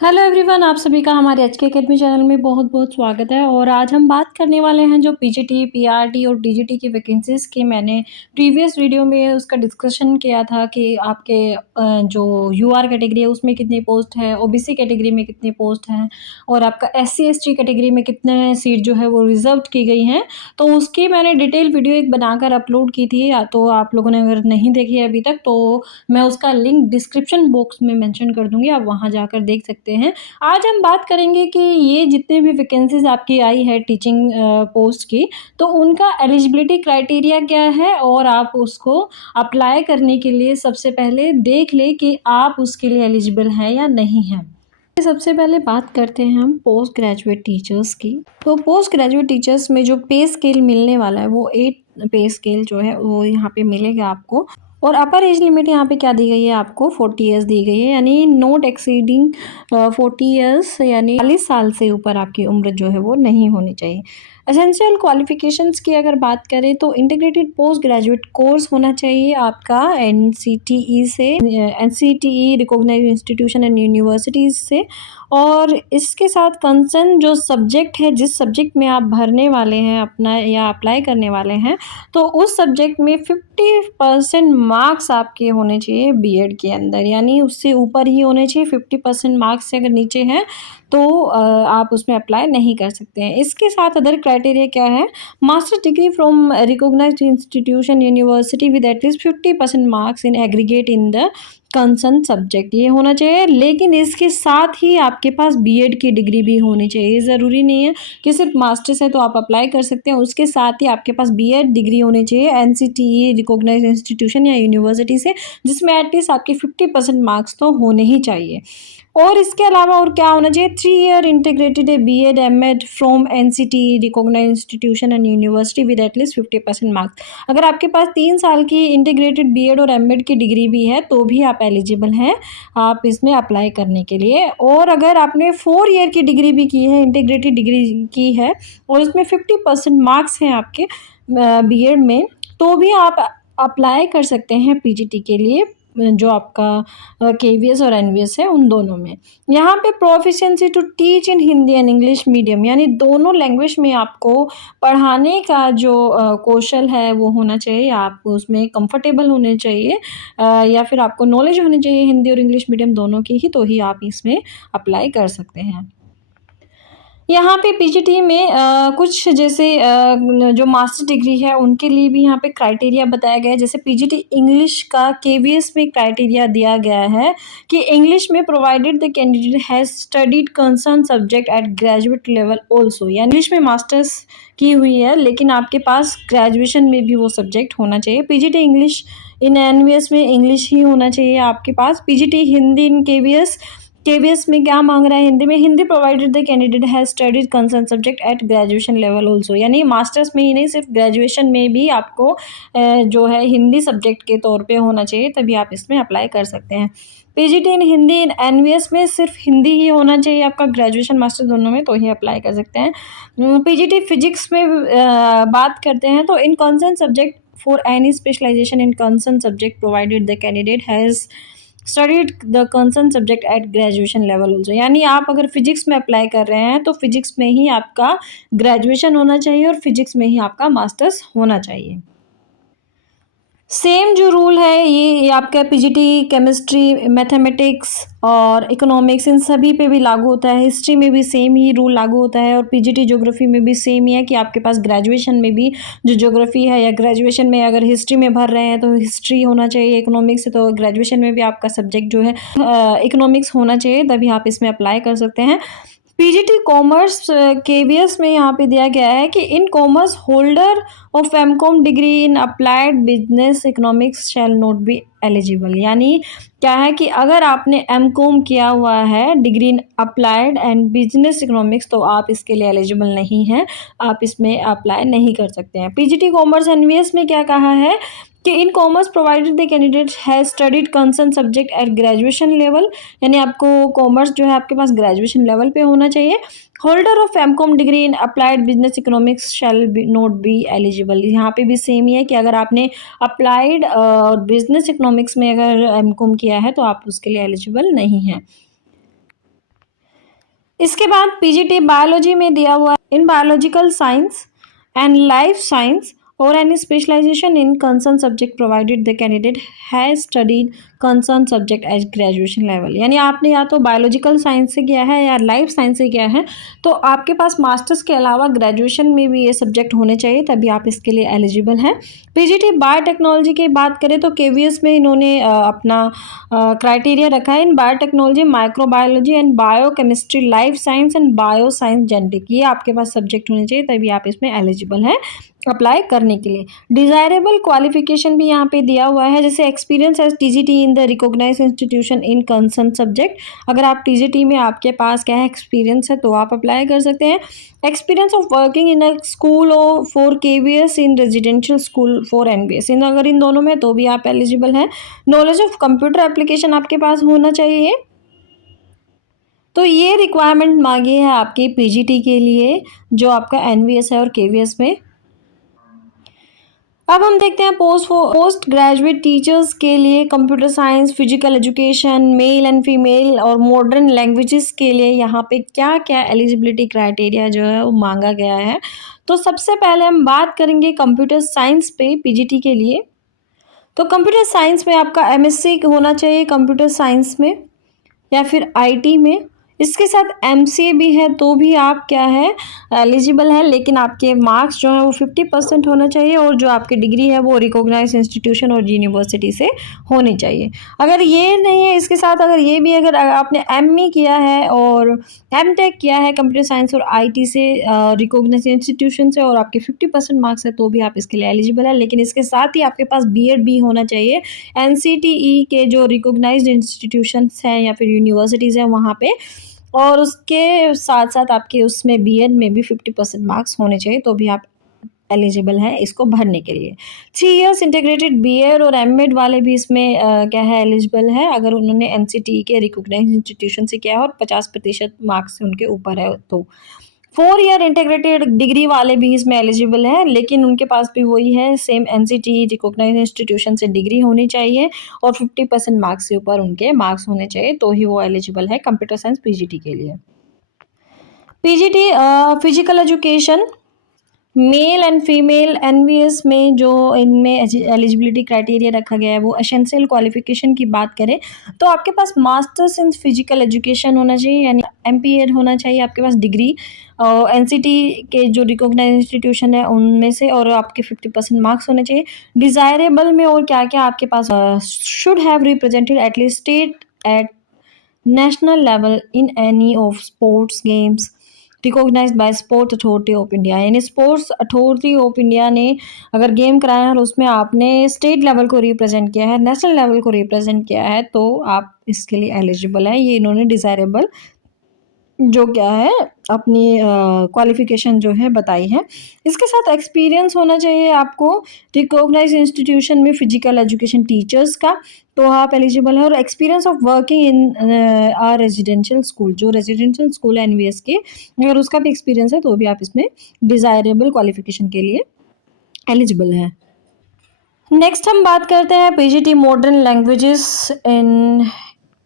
Hello everyone, आप सभी का हमारे एचके अकेडमी चैनल में बहुत-बहुत स्वागत है। और आज हम बात करने वाले हैं जो पीजीटी, पीआरटी और टीजीटी की वैकेंसीज़ की मैंने प्रीवियस वीडियो में उसका डिस्कशन किया था कि आपके जो यूआर कैटेगरी है उसमें कितनी पोस्ट है, ओबीसी कैटेगरी में कितनी पोस्ट हैं और आपका एससी एसटी कैटेगरी में कितने सीट जो है वो रिज़र्व्ड की गई हैं। तो उसकी मैंने डिटेल वीडियो एक बनाकर अपलोड की थी, तो आप लोगों ने अगर नहीं देखी है अभी तक तो मैं उसका लिंक डिस्क्रिप्शन बॉक्स में मेंशन कर दूँगी, आप वहाँ जाकर देख सकते हैं। आज हम बात करेंगे कि ये जितने भी वैकेंसीज़ आपकी आई है टीचिंग पोस्ट की, तो उनका एलिजिबिलिटी क्राइटेरिया क्या है और आप उसको अप्लाई करने के लिए सबसे पहले देख लें कि आप उसके लिए एलिजिबल हैं या नहीं हैं। सबसे पहले बात करते हैं हम पोस्ट ग्रेजुएट टीचर्स की। तो पोस्ट ग्रेजुएट टीचर्स में जो पे स्केल मिलने वाला है वो 8 पे स्केल जो है वो यहाँ पे मिलेगा आपको। और अपर एज लिमिट यहाँ पे क्या दी गई है आपको 40 ईयर्स दी गई है, यानी नॉट एक्सीडिंग 40 ईयर्स, यानी 40 साल से ऊपर आपकी उम्र जो है वो नहीं होनी चाहिए। एसेंशियल क्वालिफिकेशंस की अगर बात करें तो इंटीग्रेटेड पोस्ट ग्रेजुएट कोर्स होना चाहिए आपका एनसीटीई से, NCTE recognised institution and universities से। और इसके साथ कंसर्न जो सब्जेक्ट है, जिस सब्जेक्ट में आप भरने वाले हैं अपना या अप्लाई करने वाले हैं, तो उस सब्जेक्ट में 50% मार्क्स आपके होने चाहिए बीएड के अंदर, यानी उससे ऊपर ही होने चाहिए। 50% मार्क्स से अगर नीचे हैं तो आप उसमें अप्लाई नहीं कर सकते हैं। इसके साथ अदर क्राइटेरिया क्या है, master degree from recognised institution university with at least 50% marks in aggregate in the concern subject, ये होना चाहिए। लेकिन इसके साथ ही आपके पास बीएड की डिग्री भी होनी चाहिए। ज़रूरी नहीं है कि सिर्फ मास्टर्स है तो आप अप्लाई कर सकते हैं, उसके साथ ही आपके पास बीएड डिग्री होनी चाहिए एनसीटीई रिकॉग्नाइज्ड इंस्टीट्यूशन या यूनिवर्सिटी से, जिसमें एटलीस्ट आपके 50% मार्क्स तो होने ही चाहिए। और इसके अलावा और क्या होना चाहिए, 3 year integrated BEd MEd from NCTE recognised institution and university with at least 50% marks. अगर आपके पास 3 साल की इंटीग्रेटेड बीएड और एमएड की डिग्री भी है तो भी आप एलिजिबल हैं आप इसमें अप्लाई करने के लिए। और अगर आपने 4 ईयर की डिग्री भी की है, इंटीग्रेटेड डिग्री की है और उसमें 50% मार्क्स हैं आपके बीएड में, तो भी आप अप्लाई कर सकते हैं पीजीटी के लिए, जो आपका केवीएस और एनवीएस है उन दोनों में। यहाँ पे proficiency to teach in Hindi and English medium, यानी दोनों लैंग्वेज में आपको पढ़ाने का जो कौशल है वो होना चाहिए, आप उसमें कंफर्टेबल होने चाहिए, या फिर आपको नॉलेज होनी चाहिए हिंदी और इंग्लिश मीडियम दोनों की ही, तो ही आप इसमें अप्लाई कर सकते हैं। यहाँ पे पीजीटी में कुछ जैसे जो मास्टर डिग्री है उनके लिए भी यहाँ पे क्राइटेरिया बताया गया है। जैसे पीजीटी इंग्लिश का केवीएस में क्राइटेरिया दिया गया है कि इंग्लिश में provided the candidate has studied concern subject eight graduate level also, या इंग्लिश में मास्टर्स की हुई है लेकिन आपके पास ग्रेजुएशन में भी वो सब्जेक्ट होना चाहिए। पीजीटी इंग्लिश इन एनवीएस में इंग्लिश ही होना चाहिए आपके पास। पीजीटी हिंदी इन केवीएस, केवीएस में क्या मांग रहा है हिंदी में, Hindi provided the candidate has studied concern subject at graduation level also, यानी मास्टर्स में ही नहीं सिर्फ ग्रेजुएशन में भी आपको जो है हिंदी सब्जेक्ट के तौर पे होना चाहिए, तभी आप इसमें अप्लाई कर सकते हैं। पीजीटी इन हिंदी इन एनवीएस में सिर्फ हिंदी ही होना चाहिए आपका, ग्रेजुएशन मास्टर दोनों में, तो ही अप्लाई कर सकते हैं। पीजीटी फिजिक्स में बात करते हैं तो in concern subject for any specialisation in concern subject provided the candidate has studied the concern subject at graduation level also, यानी आप अगर फिजिक्स में अप्लाई कर रहे हैं तो फिजिक्स में ही आपका ग्रेजुएशन होना चाहिए और फिजिक्स में ही आपका मास्टर्स होना चाहिए। सेम जो रूल है ये आपका पीजीटी केमिस्ट्री, मैथमेटिक्स और इकोनॉमिक्स इन सभी पे भी लागू होता है। हिस्ट्री में भी सेम ही रूल लागू होता है और पीजीटी ज्योग्राफी में भी सेम ही है कि आपके पास ग्रेजुएशन में भी जो ज्योग्राफी है या ग्रेजुएशन में अगर हिस्ट्री में भर रहे हैं तो हिस्ट्री होना चाहिए। इकोनॉमिक्स है तो ग्रेजुएशन में भी आपका सब्जेक्ट जो है इकोनॉमिक्स होना चाहिए, तभी आप इसमें अप्लाई कर सकते हैं। पीजीटी कॉमर्स केवीएस में यहाँ पे दिया गया है कि in commerce holder of MCom degree in applied business economics shall not be eligible, यानी क्या है कि अगर आपने एमकॉम किया हुआ है degree in applied and business economics तो आप इसके लिए एलिजिबल नहीं हैं, आप इसमें अप्लाई नहीं कर सकते हैं। पीजीटी कॉमर्स एनवीएस में क्या कहा है कि in commerce provided the candidate has studied concern subject at graduation level, यानी आपको कॉमर्स जो है आपके पास ग्रेजुएशन लेवल पे होना चाहिए। Holder of MCom degree in applied business economics shall be not be eligible, यहाँ पे भी सेम ही है कि अगर आपने अप्लाइड बिजनेस इकोनॉमिक्स में अगर एमकॉम किया है तो आप उसके लिए एलिजिबल नहीं हैं। इसके बाद पीजीटी बायोलॉजी में दिया हुआ है in biological science and life science और any specialisation in concern subject provided the candidate has studied concern subject as graduation level. यानी आपने या तो बायोलॉजिकल साइंस से किया है या लाइफ साइंस से किया है, तो आपके पास मास्टर्स के अलावा ग्रेजुएशन में भी ये सब्जेक्ट होने चाहिए, तभी आप इसके लिए एलिजिबल हैं। पीजीटी बायोटेक्नोलॉजी की बात करें तो केवीएस में इन्होंने अपना क्राइटेरिया रखा है इन biotechnology, microbiology and biochemistry, life science and bio science, genetic, ये आपके पास सब्जेक्ट होने चाहिए, तभी आप इसमें एलिजिबल हैं अप्लाई करने के लिए। डिजायरेबल क्वालिफिकेशन भी यहाँ पे दिया हुआ है, जैसे experience as TGT in the recognised institution in concern subject. अगर आप टीजीटी में आपके पास क्या है एक्सपीरियंस है तो आप अप्लाई कर सकते हैं। Experience of working in a school और for KVS in residential school for NBS, in अगर इन दोनों में तो भी आप एलिजिबल हैं। नॉलेज ऑफ कंप्यूटर एप्लीकेशन आपके पास होना चाहिए। तो ये रिक्वायरमेंट मांगी है आपकी पीजीटी के लिए, जो आपका एनवीएस है और केवीएस में। अब हम देखते हैं पोस्ट ग्रेजुएट टीचर्स के लिए computer science, physical education, male and female और मॉडर्न लैंग्वेजेस के लिए यहाँ पे क्या क्या एलिजिबिलिटी क्राइटेरिया जो है वो मांगा गया है। तो सबसे पहले हम बात करेंगे कंप्यूटर साइंस पे पीजीटी के लिए। तो कंप्यूटर साइंस में आपका एमएससी होना चाहिए कंप्यूटर साइंस में या फिर आईटी में। इसके साथ एमसीए भी है तो भी आप क्या है एलिजिबल है, लेकिन आपके मार्क्स जो है वो 50% होना चाहिए और जो आपकी डिग्री है वो रिकॉग्नाइज्ड इंस्टीट्यूशन और यूनिवर्सिटी से होनी चाहिए। अगर ये नहीं है, इसके साथ अगर ये भी अगर आपने एमई किया है और एमटेक किया है कंप्यूटर साइंस और आईटी से रिकॉग्नाइज्ड इंस्टीट्यूशन से और आपके 50% मार्क्स है तो भी आप इसके लिए एलिजिबल है। लेकिन इसके साथ ही आपके पास बीएड भी होना चाहिए एनसीटीई के जो रिकॉग्नाइज्ड इंस्टीट्यूशंस हैं या फिर यूनिवर्सिटीज़ हैं वहाँ पे, और उसके साथ साथ आपके उसमें बीएड में भी 50% मार्क्स होने चाहिए तो भी आप एलिजिबल हैं इसको भरने के लिए। 3 इयर्स इंटीग्रेटेड बीएड और एमएड वाले भी इसमें क्या है एलिजिबल है, अगर उन्होंने एनसीटीई के रिकॉग्नाइज्ड इंस्टीट्यूशन से किया है और 50% मार्क्स से उनके ऊपर है तो। 4 ईयर इंटीग्रेटेड डिग्री वाले भी इसमें एलिजिबल है, लेकिन उनके पास भी वही है सेम एनसीटीई रिकॉग्नाइज्ड इंस्टीट्यूशन से डिग्री होनी चाहिए और 50% मार्क्स से ऊपर उनके मार्क्स होने चाहिए तो ही वो एलिजिबल है कंप्यूटर साइंस पीजीटी के लिए। PGT physical education, male and female NVS में जो इनमें एलिजिबिलिटी क्राइटेरिया रखा गया है वो एसेंशियल क्वालिफिकेशन की बात करें तो आपके पास मास्टर्स इन फिजिकल एजुकेशन होना चाहिए, यानी एमपीएड होना चाहिए आपके पास डिग्री और एनसीटी के जो रिकॉग्नाइज्ड इंस्टीट्यूशन है उनमें से, और आपके 50% मार्क्स होने चाहिए। डिज़ायरेबल में और क्या क्या आपके पास should have represented at least state at national level in any of sports games recognised by sports authority of India, यानी स्पोर्ट्स अथॉरिटी ऑफ इंडिया ने अगर गेम कराया है और उसमें आपने स्टेट लेवल को रिप्रेजेंट किया है, नेशनल लेवल को रिप्रेजेंट किया है तो आप इसके लिए एलिजिबल हैं। ये इन्होंने डिज़ायरेबल जो क्या है अपनी क्वालिफिकेशन जो है बताई है। इसके साथ एक्सपीरियंस होना चाहिए आपको रिकॉग्नाइज्ड इंस्टीट्यूशन में फिजिकल एजुकेशन टीचर्स का, तो आप एलिजिबल है। और experience of working in a residential school, जो रेजिडेंशियल स्कूल है एनवीएस के, अगर उसका भी एक्सपीरियंस है तो भी आप इसमें डिज़ायरेबल क्वालिफिकेशन के लिए एलिजिबल है। नेक्स्ट हम बात करते हैं PGT modern languages in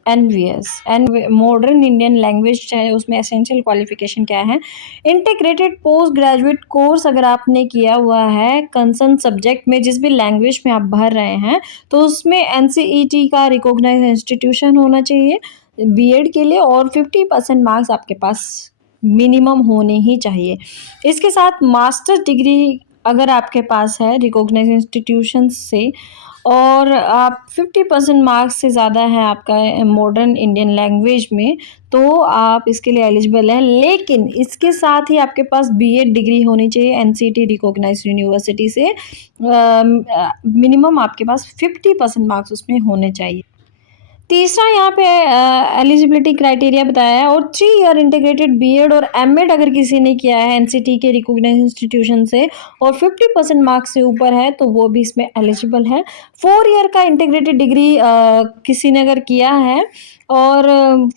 NVS and modern Indian language है, उसमें एसेंशियल क्वालिफिकेशन क्या है। इंटीग्रेटेड पोस्ट ग्रेजुएट कोर्स अगर आपने किया हुआ है कंसर्न सब्जेक्ट में जिस भी लैंग्वेज में आप भर रहे हैं तो उसमें एनसीईटी का रिकॉग्नाइज्ड इंस्टीट्यूशन होना चाहिए बीएड के लिए और 50% मार्क्स आपके पास मिनिमम होने ही चाहिए। इसके साथ मास्टर्स डिग्री अगर आपके पास है रिकॉग्नाइज्ड इंस्टीट्यूशन से और आप 50% मार्क्स से ज़्यादा है आपका मॉडर्न इंडियन लैंग्वेज में तो आप इसके लिए एलिजिबल हैं। लेकिन इसके साथ ही आपके पास बीएड डिग्री होनी चाहिए एनसीटी रिकॉग्नाइज्ड यूनिवर्सिटी से, मिनिमम आपके पास 50% मार्क्स उसमें होने चाहिए। तीसरा यहाँ पे एलिजिबिलिटी क्राइटेरिया बताया है, और 3 ईयर इंटीग्रेटेड बीएड और एमएड अगर किसी ने किया है एनसीटी के रिकॉग्नाइज्ड इंस्टीट्यूशन से और 50% मार्क्स से ऊपर है तो वो भी इसमें एलिजिबल है। 4 ईयर का इंटीग्रेटेड डिग्री किसी ने अगर किया है और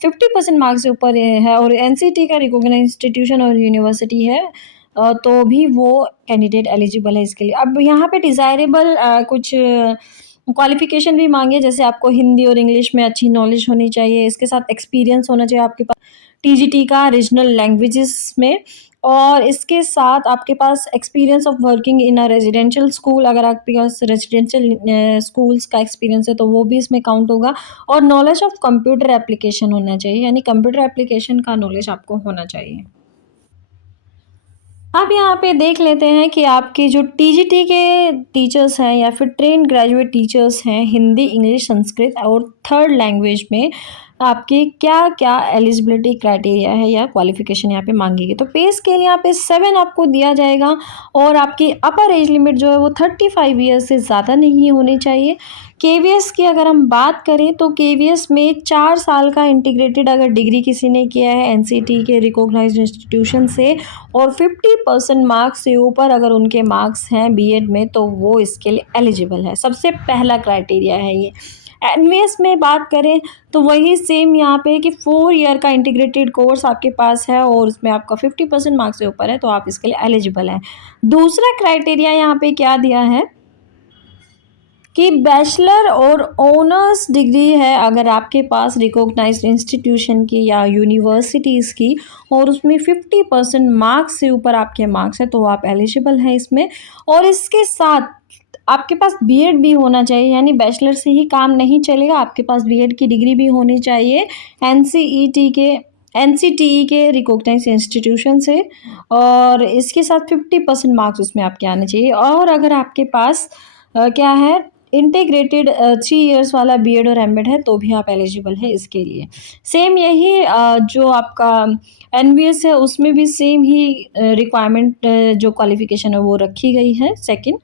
50% मार्क्स से ऊपर है और एनसीटी का रिकॉग्नाइज्ड इंस्टीट्यूशन और यूनिवर्सिटी है तो भी वो कैंडिडेट एलिजिबल है इसके लिए। अब यहाँ पे डिज़ायरेबल कुछ क्वालिफ़िकेशन भी माँगी है, जैसे आपको हिंदी और इंग्लिश में अच्छी नॉलेज होनी चाहिए, इसके साथ एक्सपीरियंस होना चाहिए आपके पास टीजीटी का रीजनल लैंग्वेजेस में, और इसके साथ आपके पास experience of working in a residential school, अगर आपके पास रेजिडेंशियल स्कूल्स का एक्सपीरियंस है तो वो भी इसमें काउंट होगा, और नॉलेज ऑफ कंप्यूटर एप्लीकेशन होना चाहिए, यानी कंप्यूटर एप्लीकेशन का नॉलेज आपको होना चाहिए। अब यहाँ पे देख लेते हैं कि आपके जो टीजीटी के टीचर्स हैं या फिर ट्रेन्ड ग्रेजुएट टीचर्स हैं हिंदी, इंग्लिश, संस्कृत और थर्ड लैंग्वेज में आपके क्या-क्या एलिजिबिलिटी क्राइटेरिया है या क्वालिफ़िकेशन यहाँ पे माँगी गई। तो पे स्केल यहाँ पे 7 आपको दिया जाएगा, और आपकी अपर एज लिमिट जो है वो 35 ईयर्स से ज़्यादा नहीं होनी चाहिए। केवीएस की अगर हम बात करें तो केवीएस में 4 साल का इंटीग्रेटेड अगर डिग्री किसी ने किया है एनसीटी के रिकॉग्नाइज्ड इंस्टीट्यूशन से, और 50% मार्क्स से ऊपर अगर उनके मार्क्स हैं बीएड में, तो वो इसके लिए एलिजिबल है। सबसे पहला क्राइटेरिया है ये। एनवीएस में बात करें तो वही सेम यहाँ पे कि 4 ईयर का इंटीग्रेटेड कोर्स आपके पास है और उसमें आपका 50% मार्क्स से ऊपर है, तो आप इसके लिए एलिजिबल हैं। दूसरा क्राइटेरिया यहाँ पे क्या दिया है कि बैचलर और ऑनर्स डिग्री है अगर आपके पास रिकॉग्नाइज्ड इंस्टीट्यूशन की या यूनिवर्सिटीज़ की, और उसमें 50% मार्क्स से ऊपर आपके मार्क्स हैं, तो आप एलिजिबल हैं इसमें। और इसके साथ आपके पास बीएड भी होना चाहिए, यानी बैचलर से ही काम नहीं चलेगा, आपके पास बीएड की डिग्री भी होनी चाहिए एनसीटीई के रिकॉग्नाइज्ड इंस्टीट्यूशन से, और इसके साथ 50% मार्क्स उसमें आपके आने चाहिए। और अगर आपके पास क्या है इंटीग्रेटेड 3 इयर्स वाला बीएड और एमएड है, तो भी आप एलिजिबल है इसके लिए। सेम यही जो आपका एनवीएस है उसमें भी सेम ही रिक्वायरमेंट जो क्वालिफ़िकेशन है वो रखी गई है सेकंड।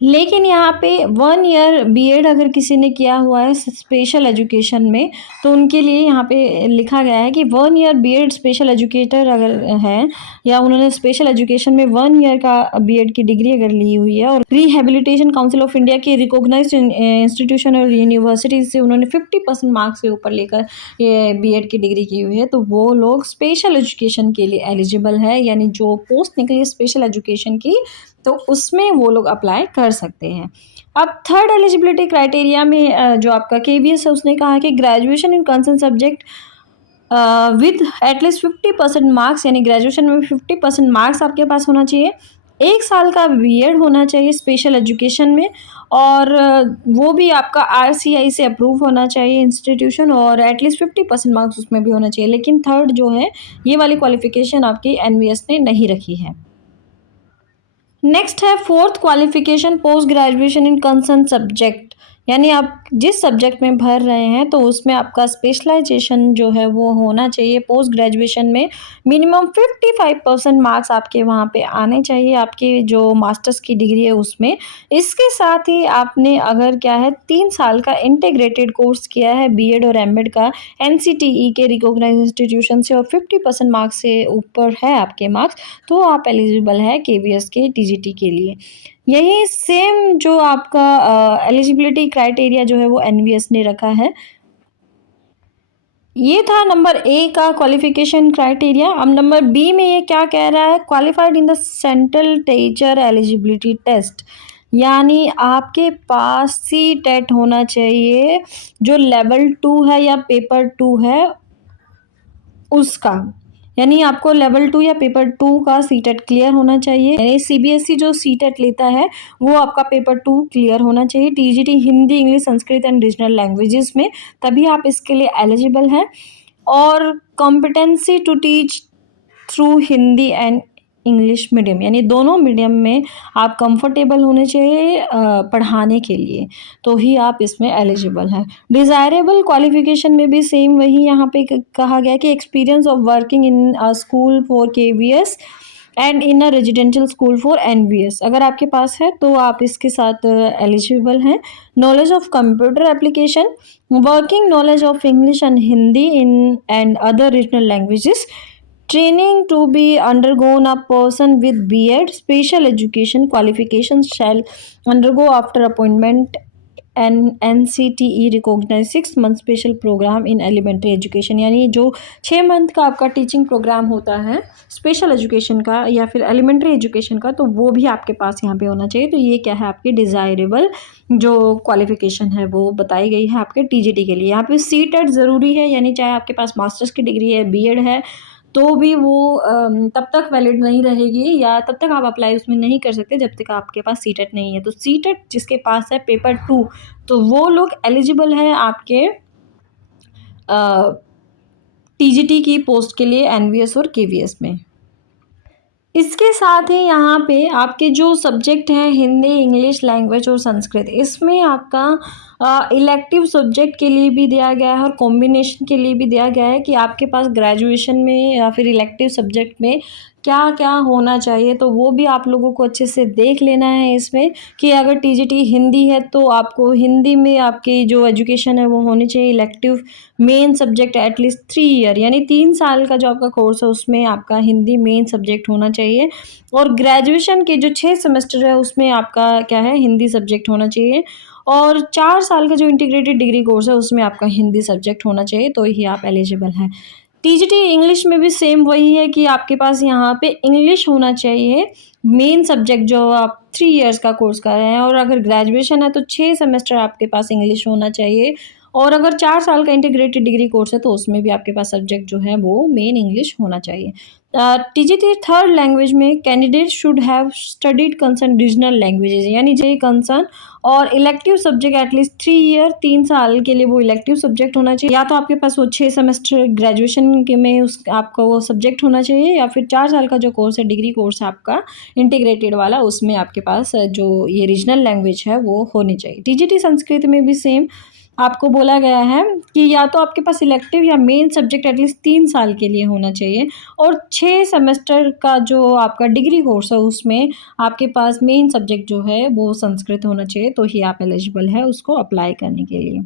लेकिन यहाँ पे 1 ईयर बीएड अगर किसी ने किया हुआ है स्पेशल एजुकेशन में, तो उनके लिए यहाँ पे लिखा गया है कि 1 ईयर बीएड स्पेशल एजुकेटर अगर हैं, या उन्होंने स्पेशल एजुकेशन में 1 ईयर का बीएड की डिग्री अगर ली हुई है, और रिहेबिलिटेशन काउंसिल ऑफ इंडिया के रिकॉग्नाइज्ड इंस्टीट्यूशन और यूनिवर्सिटी से उन्होंने 50% मार्क्स से ऊपर लेकर ये बीएड की डिग्री की हुई है, तो वो लोग स्पेशल एजुकेशन के लिए एलिजिबल है, यानी जो पोस्ट निकली है स्पेशल एजुकेशन की, तो उसमें वो लोग अप्लाई कर सकते हैं। अब थर्ड एलिजिबिलिटी क्राइटेरिया में जो आपका केवीएस है उसने कहा है कि graduation in concern subject with at least 50% marks, यानी ग्रेजुएशन में 50% मार्क्स आपके पास होना चाहिए। 1 साल का बीएड होना चाहिए स्पेशल एजुकेशन में, और वो भी आपका आरसीआई से अप्रूव होना चाहिए इंस्टीट्यूशन, और एटलीस्ट 50% मार्क्स उसमें भी होना चाहिए। लेकिन थर्ड जो है ये वाली क्वालिफ़िकेशन आपकी एनवीएस ने नहीं रखी है। नेक्स्ट है fourth qualification post graduation in concern subject, यानी आप जिस सब्जेक्ट में भर रहे हैं तो उसमें आपका स्पेशलाइजेशन जो है वो होना चाहिए। पोस्ट ग्रेजुएशन में मिनिमम 55% मार्क्स आपके वहाँ पे आने चाहिए, आपकी जो मास्टर्स की डिग्री है उसमें। इसके साथ ही आपने अगर क्या है 3 साल का इंटीग्रेटेड कोर्स किया है बीएड और एमएड का एनसीटीई के रिकॉग्नाइज्ड इंस्टीट्यूशन से, और 50% मार्क्स से ऊपर है आपके मार्क्स, तो आप एलिजिबल है केवीएस के टीजीटी के लिए। यही सेम जो आपका एलिजिबिलिटी क्राइटेरिया जो है वो एनवीएस ने रखा है। ये था नंबर ए का क्वालिफिकेशन क्राइटेरिया। अब नंबर बी में ये क्या कह रहा है, qualified in the central teacher eligibility test, यानी आपके पास सी टेट होना चाहिए जो लेवल 2 है या पेपर 2 है उसका, यानी आपको लेवल 2 या पेपर 2 का सीटेट क्लियर होना चाहिए, यानी सीबीएसई जो सीटेट लेता है वो आपका पेपर 2 क्लियर होना चाहिए TGT Hindi, English, Sanskrit and regional languages में, तभी आप इसके लिए एलिजिबल हैं। और competency to teach through Hindi and English medium, यानी दोनों मीडियम में आप कंफर्टेबल होने चाहिए पढ़ाने के लिए, तो ही आप इसमें एलिजिबल हैं। डिज़ायरेबल क्वालिफिकेशन में भी सेम वही यहाँ पे कहा गया कि experience of working in a school for KVS and in a residential school for NVS, अगर आपके पास है तो आप इसके साथ एलिजिबल हैं। Knowledge of computer application, working knowledge of English and Hindi in and other regional languages, training to be undergone a person with BEd special education qualifications shall undergo after appointment NCTE recognise 6 month special programme in elementary education, यानी जो 6 month का आपका teaching programme होता है special education का या फिर elementary education का, तो वो भी आपके पास यहाँ पे होना चाहिए। तो ये क्या है, आपकी डिज़ायरेबल जो क्वालिफिकेशन है वो बताई गई है आपके टीजीटी के लिए। यहाँ पे सीटेट ज़रूरी है, यानी चाहे आपके पास मास्टर्स की डिग्री है, बीएड है, तो भी वो तब तक वैलिड नहीं रहेगी या तब तक आप अप्लाई उसमें नहीं कर सकते जब तक आपके पास सीटेट नहीं है। तो सीटेट जिसके पास है पेपर 2, तो वो लोग एलिजिबल है आपके टीजीटी की पोस्ट के लिए एनवीएस और केवीएस में। इसके साथ ही यहाँ पे आपके जो सब्जेक्ट हैं हिंदी, इंग्लिश लैंग्वेज और संस्कृत, इसमें आपका इलेक्टिव सब्जेक्ट के लिए भी दिया गया है और कॉम्बिनेशन के लिए भी दिया गया है कि आपके पास ग्रेजुएशन में या फिर इलेक्टिव सब्जेक्ट में क्या क्या होना चाहिए। तो वो भी आप लोगों को अच्छे से देख लेना है इसमें कि अगर टीजीटी हिंदी है तो आपको हिंदी में आपकी जो एजुकेशन है वो होनी चाहिए elective main subject at least 3 year, यानी 3 साल का जो आपका कोर्स है उसमें आपका हिंदी मेन सब्जेक्ट होना चाहिए। और ग्रेजुएशन के जो 6 सेमेस्टर है उसमें आपका क्या है, हिंदी सब्जेक्ट होना चाहिए। और 4 साल का जो इंटीग्रेटेड डिग्री कोर्स है उसमें आपका हिंदी सब्जेक्ट होना चाहिए, तो ही आप एलिजिबल हैं। टीजीटी इंग्लिश में भी सेम वही है कि आपके पास यहाँ पे इंग्लिश होना चाहिए मेन सब्जेक्ट, जो आप 3 इयर्स का कोर्स कर रहे हैं। और अगर ग्रेजुएशन है तो 6 सेमेस्टर आपके पास इंग्लिश होना चाहिए। और अगर 4 साल का इंटीग्रेटेड डिग्री कोर्स है तो उसमें भी आपके पास सब्जेक्ट जो है वो मेन इंग्लिश होना चाहिए। टीजीटी थर्ड लैंग्वेज में candidate should have studied concern regional languages, यानी जे कंसर्न और इलेक्टिव सब्जेक्ट एटलीस्ट 3 ईयर, 3 साल के लिए वो इलेक्टिव सब्जेक्ट होना चाहिए। या तो आपके पास वो 6 सेमेस्टर ग्रेजुएशन के में उस आपका वो सब्जेक्ट होना चाहिए, या फिर 4 साल का जो कोर्स है डिग्री कोर्स है आपका इंटीग्रेटेड वाला, उसमें आपके पास जो ये रीजनल लैंग्वेज है वो होनी चाहिए। टीजीटी संस्कृत में भी सेम आपको बोला गया है कि या तो आपके पास इलेक्टिव या मेन सब्जेक्ट एटलीस्ट 3 साल के लिए होना चाहिए। और 6 सेमेस्टर का जो आपका डिग्री कोर्स है उसमें आपके पास मेन सब्जेक्ट जो है वो संस्कृत होना चाहिए, तो ही आप एलिजिबल है उसको अप्लाई करने के लिए।